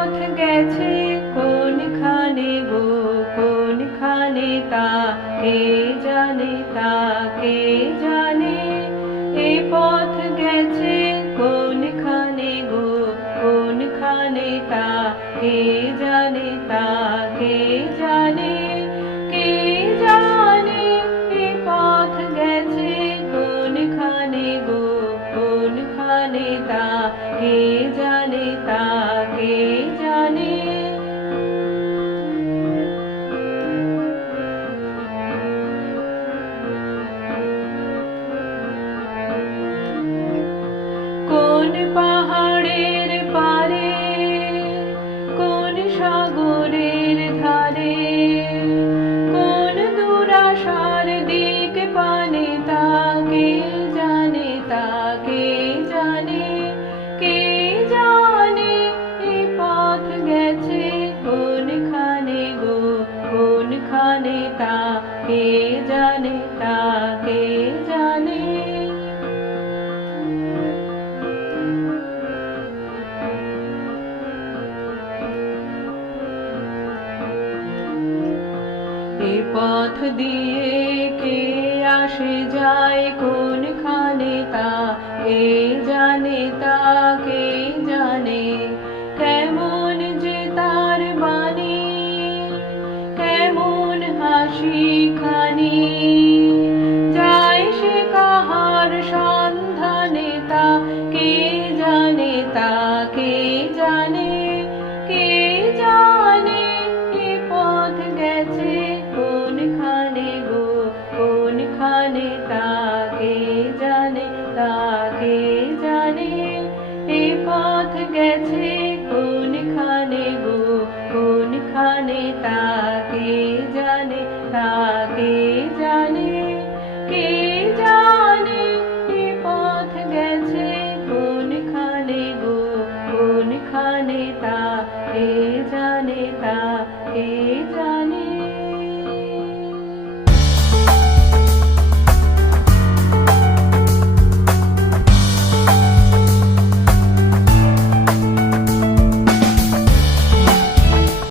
পথ গেছে, কোনখানে গো, কোনখানে তা, কে জানে তা, কে জানে? এ পথ গেছে, কোনখানে গো, কোনখানে তা, কে জানে তা, কে জানে? কে জানে এ পথ গেছে, কোনখানে গো, কোনখানে তা, কে জানে? কোনখানে তা কে জানে তা কে জানে? এ পথ দিয়ে কে আসে যায় কোনখানে তা কে জানে তা সেখানে যাই সে কাহার সন্ধানে, তা কে জানে, তা কে জানে? কে জানে এ পথ গেছে? কোনখানে গো, কোনখানে তাকে জানে তাকে জানে? এ পথ গেছে, কোনখানে গো, কোনখানে তা জানে তা কে জানে তা